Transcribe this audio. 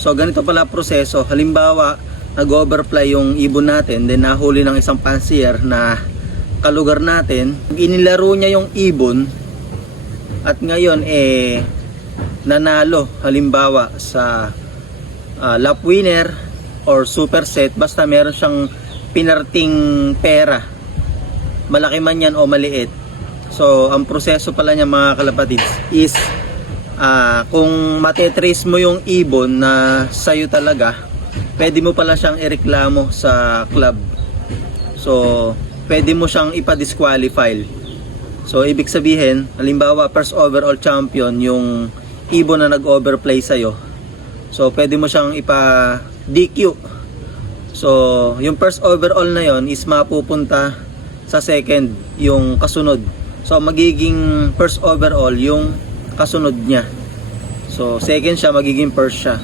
So ganito pala proseso. Halimbawa, nag-overfly yung ibon natin, then nahuli ng isang fancier na kalugar natin. Inilaro niya yung ibon at ngayon nanalo halimbawa sa lap winner or super set, basta meron siyang pinarting pera, malaki man yan o maliit. So ang proseso pala niya mga kalapatids is kung matetrace mo yung ibon na sayo talaga, pwede mo pala siyang ireklamo sa club. So pwede mo siyang ipa-disqualify. So ibig sabihin, halimbawa first overall champion yung ibon na nag-overplay sa'yo, so pwede mo siyang ipa-DQ. So yung first overall na yon is mapupunta sa second, yung kasunod. So magiging first overall yung kasunod niya. So second siya, magiging first siya.